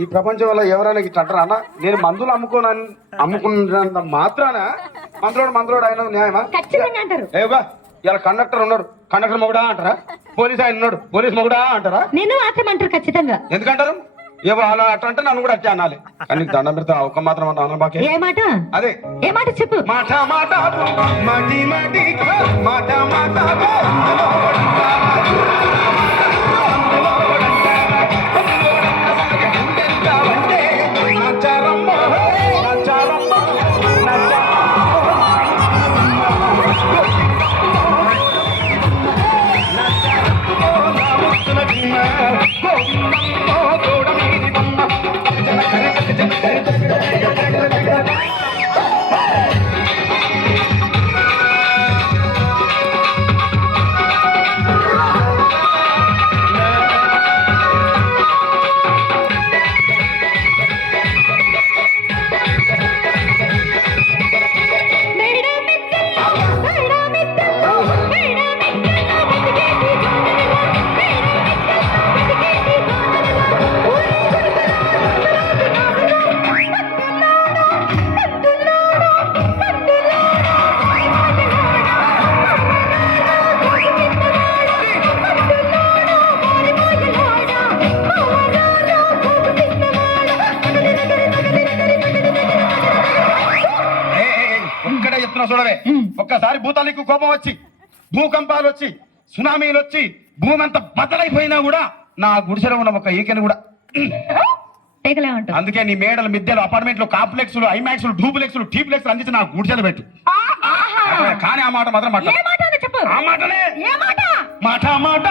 ఈ ప్రపంచం వల్ల ఎవరైనా ఇట్లా అంటారా అన్న? నేను మందులు అమ్ముకున్నంత మాత్రాన మందులోడు ఆయన న్యాయమా? ఏవా ఇలా కండక్టర్ ఉన్నాడు, కండక్టర్ మొగుడా అంటారా? పోలీస్ ఆయన ఉన్నాడు, పోలీస్ మొగుడా అంటారా? నేను మాత్రమంటారు ఖచ్చితంగా. ఎందుకంటారు? ఏవో అలా అట్లా అంటే నన్ను కూడా అట్టే అనాలి. కానీ దండం పెడతా ఒక మాత్రం అన్న బాకే. ఏ మాట? అదే ఏ మాట చెప్పు. మాట మాట మాటి మాటి మాట మాట చూడవే. ఒక్కసారి భూతాలకు కోపం వచ్చి, భూకంపాలు వచ్చి, సునామీలు వచ్చి, భూమి అంతా బద్దలైపోయినా కూడా నా గుడిసెలో ఉన్న ఒక ఈకెను కూడా అందుకే నీ మేడలు, మిద్దెలు, అపార్ట్మెంట్లు, కాంప్లెక్స్లు, ఐమాక్స్లు, డూప్లెక్స్లు, టీప్లెక్స్లు అందించి నా గుడిసెలు పెట్టు. కానీ ఆ మాట మాత్రం మాట, ఆ మాటనే మాట మాట